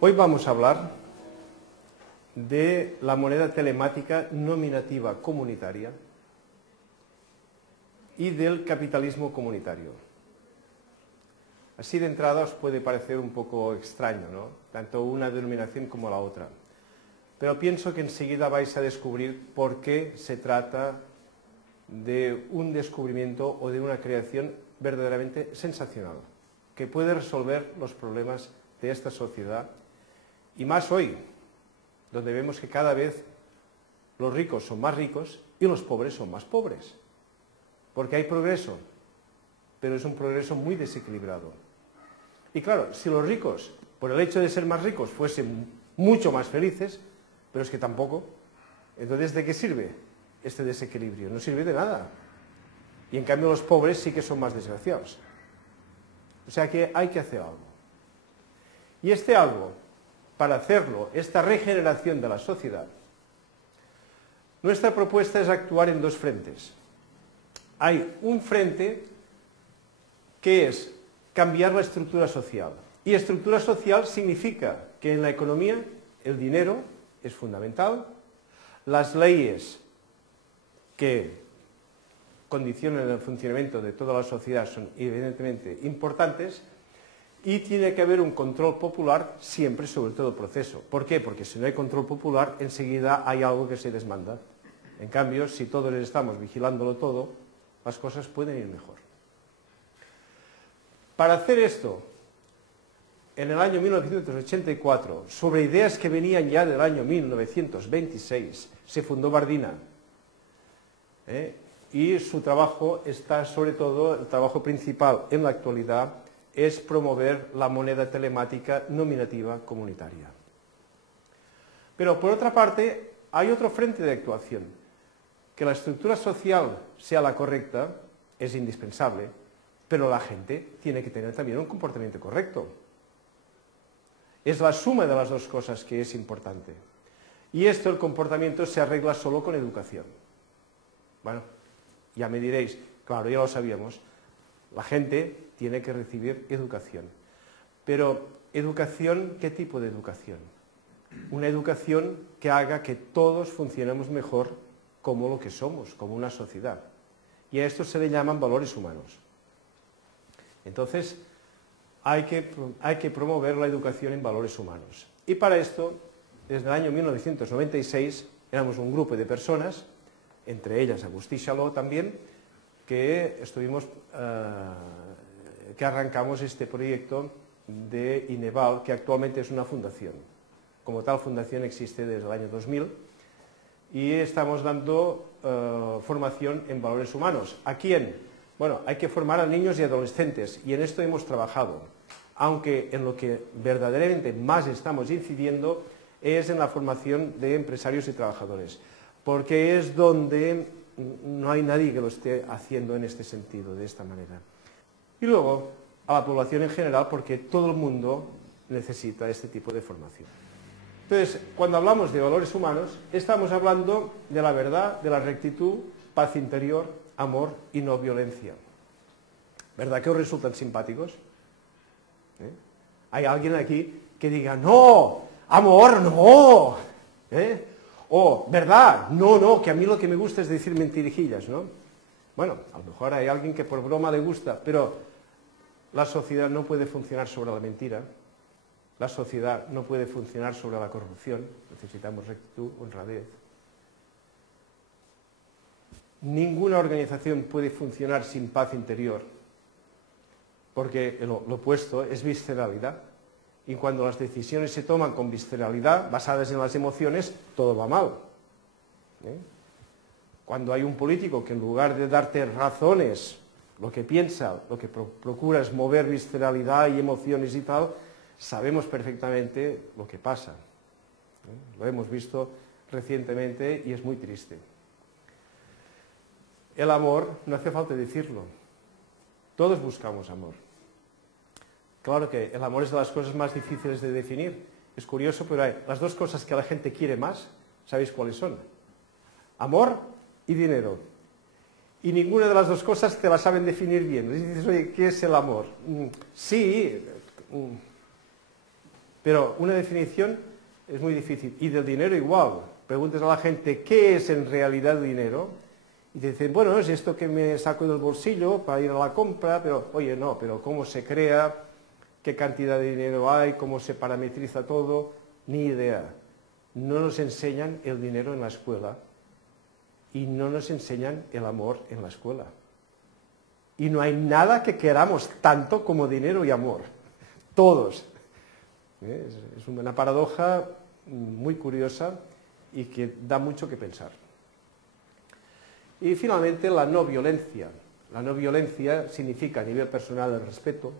Hoy vamos a hablar de la moneda telemática nominativa comunitaria y del capitalismo comunitario. Así de entrada os puede parecer un poco extraño, ¿no? Tanto una denominación como la otra. Pero pienso que enseguida vais a descubrir por qué se trata de un descubrimiento o de una creación verdaderamente sensacional, que puede resolver los problemas de esta sociedad, y más hoy, donde vemos que cada vez los ricos son más ricos y los pobres son más pobres. Porque hay progreso, pero es un progreso muy desequilibrado. Y claro, si los ricos, por el hecho de ser más ricos, fuesen mucho más felices, pero es que tampoco, entonces ¿de qué sirve este desequilibrio? No sirve de nada. Y en cambio los pobres sí que son más desgraciados. O sea que hay que hacer algo. Y este algo, para hacerlo, esta regeneración de la sociedad, nuestra propuesta es actuar en dos frentes. Hay un frente que es cambiar la estructura social. Y estructura social significa que en la economía el dinero es fundamental, las leyes que condicionan el funcionamiento de toda la sociedad son evidentemente importantes, y tiene que haber un control popular siempre sobre todo el proceso. ¿Por qué? Porque si no hay control popular, enseguida hay algo que se desmanda. En cambio, si todos estamos vigilándolo todo, las cosas pueden ir mejor. Para hacer esto, en el año 1984, sobre ideas que venían ya del año 1926, se fundó Bardina. Y su trabajo está, sobre todo, el trabajo principal en la actualidad, es promover la moneda telemática nominativa comunitaria. Pero, por otra parte, hay otro frente de actuación. Que la estructura social sea la correcta es indispensable, pero la gente tiene que tener también un comportamiento correcto. Es la suma de las dos cosas que es importante. Y esto, el comportamiento, se arregla solo con educación. Bueno, ya me diréis, claro, ya lo sabíamos, la gente tiene que recibir educación. Pero, ¿educación? ¿Qué tipo de educación? Una educación que haga que todos funcionemos mejor como lo que somos, como una sociedad. Y a esto se le llaman valores humanos. Entonces, hay que promover la educación en valores humanos. Y para esto, desde el año 1996, éramos un grupo de personas, entre ellas Agustí Chaló también, que arrancamos este proyecto de Ineval, que actualmente es una fundación. Como tal fundación existe desde el año 2000 y estamos dando formación en valores humanos. ¿A quién? Bueno, hay que formar a niños y adolescentes, y en esto hemos trabajado, aunque en lo que verdaderamente más estamos incidiendo es en la formación de empresarios y trabajadores, porque es donde no hay nadie que lo esté haciendo en este sentido, de esta manera. Y luego, a la población en general, porque todo el mundo necesita este tipo de formación. Entonces, cuando hablamos de valores humanos, estamos hablando de la verdad, de la rectitud, paz interior, amor y no violencia. ¿Verdad que os resultan simpáticos? ¿Hay alguien aquí que diga, no, amor, no? O, verdad, no, que a mí lo que me gusta es decir mentirijillas, ¿no? Bueno, a lo mejor hay alguien que por broma le gusta, pero la sociedad no puede funcionar sobre la mentira, la sociedad no puede funcionar sobre la corrupción, necesitamos rectitud, honradez. Ninguna organización puede funcionar sin paz interior, porque lo opuesto es visceralidad. Y cuando las decisiones se toman con visceralidad, basadas en las emociones, todo va mal. Cuando hay un político que en lugar de darte razones, lo que piensa, lo que procura es mover visceralidad y emociones y tal, sabemos perfectamente lo que pasa. Lo hemos visto recientemente y es muy triste. El amor, no hace falta decirlo. Todos buscamos amor. Claro que el amor es de las cosas más difíciles de definir. Es curioso, pero hay las dos cosas que la gente quiere más, ¿sabéis cuáles son? Amor y dinero. Y ninguna de las dos cosas te la saben definir bien. Y dices, oye, ¿qué es el amor? Sí, Pero una definición es muy difícil. Y del dinero igual. Preguntas a la gente qué es en realidad dinero y te dicen, bueno, es esto que me saco del bolsillo para ir a la compra, pero oye, no, pero cómo se crea, qué cantidad de dinero hay, cómo se parametriza todo, ni idea. No nos enseñan el dinero en la escuela y no nos enseñan el amor en la escuela. Y no hay nada que queramos tanto como dinero y amor. Todos. Es una paradoja muy curiosa y que da mucho que pensar. Y finalmente la no violencia. La no violencia significa a nivel personal el respeto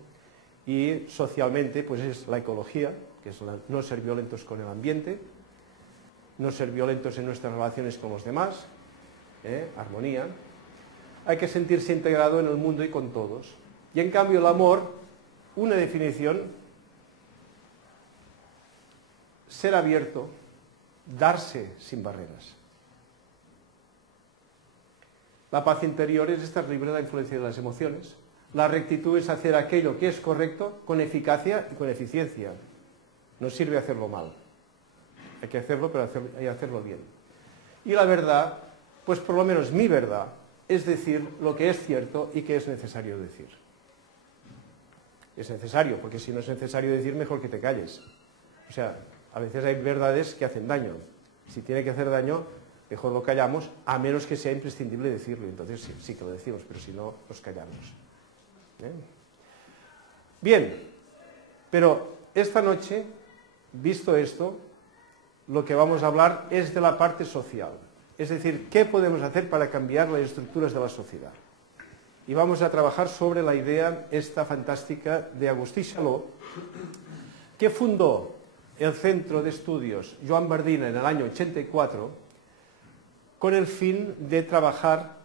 y socialmente pues es la ecología, que es no ser violentos con el ambiente, no ser violentos en nuestras relaciones con los demás, armonía. Hay que sentirse integrado en el mundo y con todos. Y en cambio el amor, una definición, ser abierto, darse sin barreras. La paz interior es estar libre de la influencia de las emociones. La rectitud es hacer aquello que es correcto con eficacia y con eficiencia. No sirve hacerlo mal. Hay que hacerlo, pero hay que hacerlo bien. Y la verdad, pues por lo menos mi verdad, es decir lo que es cierto y que es necesario decir. Es necesario, porque si no es necesario decir, mejor que te calles. O sea, a veces hay verdades que hacen daño. Si tiene que hacer daño, mejor lo callamos, a menos que sea imprescindible decirlo. Entonces sí que lo decimos, pero si no, nos callamos. Bien, pero esta noche, visto esto, lo que vamos a hablar es de la parte social. Es decir, ¿qué podemos hacer para cambiar las estructuras de la sociedad? Y vamos a trabajar sobre la idea esta fantástica de Agustí Charlot, que fundó el Centro de Estudios Joan Bardina en el año 84, con el fin de trabajar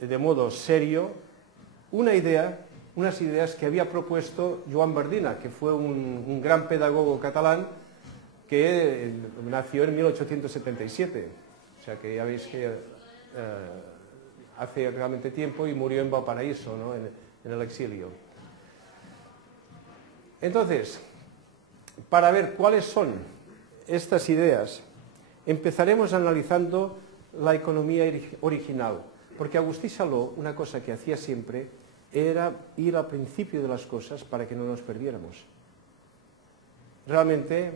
de modo serio unas ideas que había propuesto Joan Bardina, que fue un gran pedagogo catalán que nació en 1877. O sea que ya veis que hace realmente tiempo y murió en Valparaíso, ¿no? en el exilio. Entonces, para ver cuáles son estas ideas, empezaremos analizando la economía original, porque Agustí Charlot, una cosa que hacía siempre, era ir al principio de las cosas para que no nos perdiéramos. Realmente,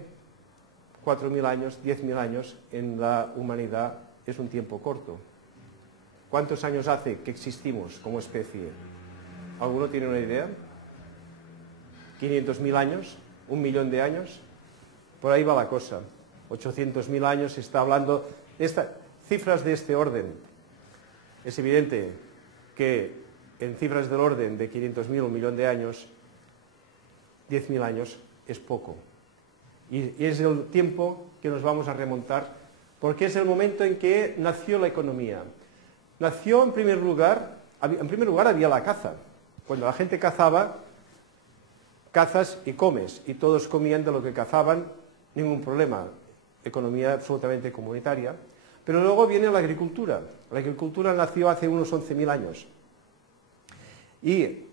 4.000 años, 10.000 años en la humanidad es un tiempo corto. ¿Cuántos años hace que existimos como especie? ¿Alguno tiene una idea? ¿500.000 años? ¿1 millón de años? Por ahí va la cosa. 800.000 años, se está hablando de cifras de este orden. Es evidente que en cifras del orden de 500.000 o 1 millón de años, 10.000 años es poco. Y es el tiempo que nos vamos a remontar, porque es el momento en que nació la economía. Nació en primer lugar había la caza. Cuando la gente cazaba, cazas y comes, y todos comían de lo que cazaban, ningún problema. Economía absolutamente comunitaria. Pero luego viene la agricultura. La agricultura nació hace unos 11.000 años. Y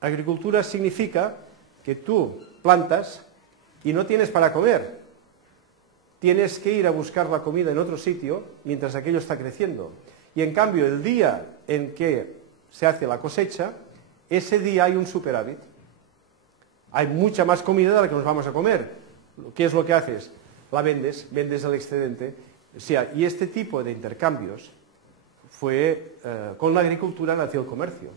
agricultura significa que tú plantas y no tienes para comer. Tienes que ir a buscar la comida en otro sitio mientras aquello está creciendo. Y en cambio, el día en que se hace la cosecha, ese día hay un superávit. Hay mucha más comida de la que nos vamos a comer. ¿Qué es lo que haces? La vendes el excedente. O sea, y este tipo de intercambios fue, con la agricultura nació el comercio.